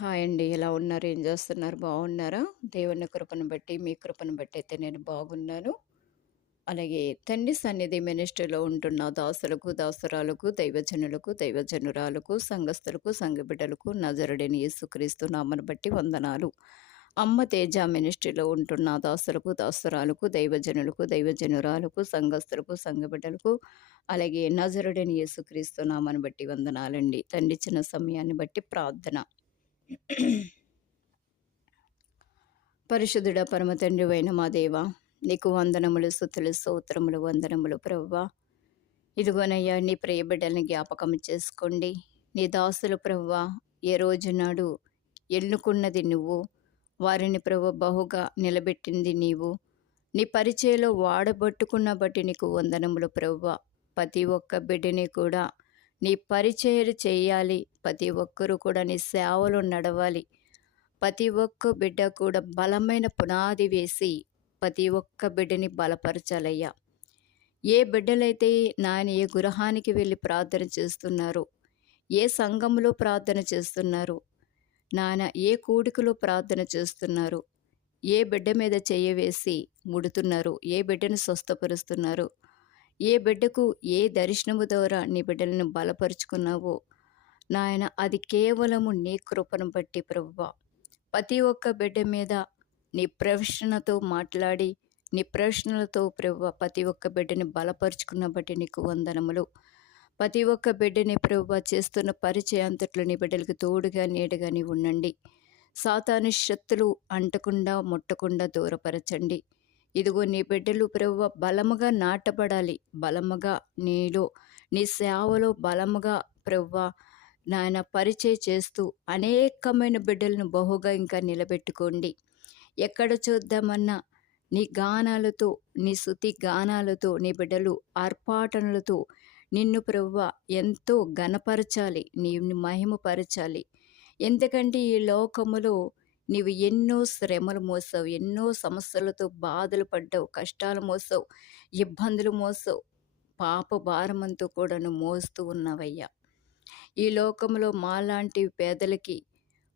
Hi అండి. ఎలా ఉన్నారు? ఏం చేస్తున్నారు? బాగున్నారా? దేవుని కృపను బట్టి, మీ కృపను బట్టి అయితే నేను బాగున్నాను. అలాగే తండ్రి సన్నిధి మినిస్ట్రీలో ఉంటున్న దాసులకు, దాసురాలకు, దైవజనులకు, దైవజనురాలకు, సంఘస్థులకు, సంఘబిడ్డలకు నజరుడైన యేసుక్రీస్తు నామమును బట్టి వందనాలు. అమ్మ తేజ మినిస్ట్రీలో ఉంటున్న దాసులకు, దాసురాలకు, దైవజనులకు, దైవజనురాలకు, సంఘస్థులకు, సంఘబిడ్డలకు, అలాగే నజరుడైన యేసుక్రీస్తు నామమును బట్టి వందనాలండి. తండ్రి ఇచ్చిన సమయాన్ని బట్టి ప్రార్థన. పరిశుద్ధుడ పరమ తండ్రివైన మా దేవ, నీకు వందనములు, స్తుతులు, స్తోత్రములు, వందనములు ప్రభువా. ఇదిగోనయ్యా, నీ ప్రియ బిడ్డల్ని జ్ఞాపకం చేసుకోండి. నీ దాసులు ప్రభువా, ఏ రోజు నాడు ఎన్నుకున్నది నువ్వు, వారిని ప్రభు బహుగా నిలబెట్టింది నీవు. నీ పరిచయలో వాడబట్టుకున్న బట్టి నీకు వందనములు ప్రభువా. ప్రతి ఒక్క బిడ్డని కూడా నీ పరిచర్య చేయాలి. ప్రతి ఒక్కరూ కూడా నీ సేవలో నడవాలి. ప్రతి ఒక్క బిడ్డ కూడా బలమైన పునాది వేసి ప్రతి ఒక్క బిడ్డని బలపరచాలయ్యా. ఏ బిడ్డలైతే నాయన ఏ గృహానికి వెళ్ళి ప్రార్థన చేస్తున్నారు, ఏ సంఘంలో ప్రార్థన చేస్తున్నారు, నాయన ఏ కూడికలో ప్రార్థన చేస్తున్నారు, ఏ బిడ్డ మీద చెయ్యి వేసి ముడుతున్నారు, ఏ బిడ్డను స్వస్థపరుస్తున్నారు, ఏ బిడ్డకు ఏ దర్శనము ద్వారా నీ బిడ్డలను బలపరుచుకున్నావో నాయన, అది కేవలము నీ కృపను బట్టి ప్రభువా. ప్రతి ఒక్క బిడ్డ మీద నీ ప్రవేశనతో మాట్లాడి, నీ ప్రవేశనలతో ప్రభువా ప్రతి ఒక్క బిడ్డని బలపరుచుకున్న బట్టి నీకు వందనములు. ప్రతి ఒక్క బిడ్డని ప్రభువా చేస్తున్న పరిచయం అంతట్లో నీ బిడ్డలకు తోడుగా నీడగా నీవు ఉండండి. సాతాను శక్తులు అంటకుండా ముట్టకుండా దూరపరచండి. ఇదిగో నీ బిడ్డలు ప్రభువా బలముగా నాటబడాలి. బలముగా నీలో నీ సేవలో బలముగా ప్రభువా నాయన పరిచయం చేస్తూ అనేకమైన బిడ్డలను బహుగా ఇంకా నిలబెట్టుకోండి. ఎక్కడ చూద్దామన్నా నీ గానాలతో, నీ స్తుతి గానాలతో నీ బిడ్డలు ఆర్పాటనలతో నిన్ను ప్రభువా ఎంతో ఘనపరచాలి, నీవు మహిమపరచాలి. ఎందుకంటే ఈ లోకములో నీవు ఎన్నో శ్రమలు మోసావు, ఎన్నో సమస్యలతో బాధలు పడ్డావు, కష్టాలు మోసావు, ఇబ్బందులు మోసావు, పాప భారమంతో కూడా నువ్వు మోస్తూ ఉన్నావయ్యా. ఈ లోకంలో మాలాంటి పేదలకి,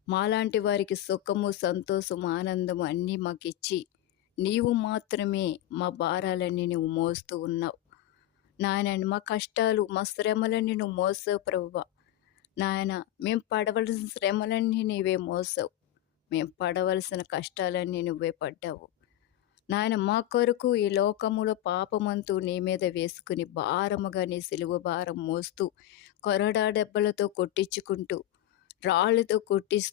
మాలాంటి వారికి సుఖము, సంతోషము, ఆనందము అన్నీ మాకిచ్చి నీవు మాత్రమే మా భారాలన్నీ నువ్వు మోస్తూ ఉన్నావు నాయన. మా కష్టాలు, మా శ్రమలన్నీ నువ్వు మోసావు ప్రభువా. నాయన, మేము పడవలసిన శ్రమలన్నీ నీవే మోసావు, మేము పడవలసిన కష్టాలన్నీ నువ్వే పడ్డావు నాయన. మా కొరకు ఈ లోకములో పాపమంతు నీ మీద వేసుకుని భారముగా నీ సిలువ భారం మోస్తూ, కొరడా దెబ్బలతో కొట్టించుకుంటూ, రాళ్ళతో కొట్టిస్తూ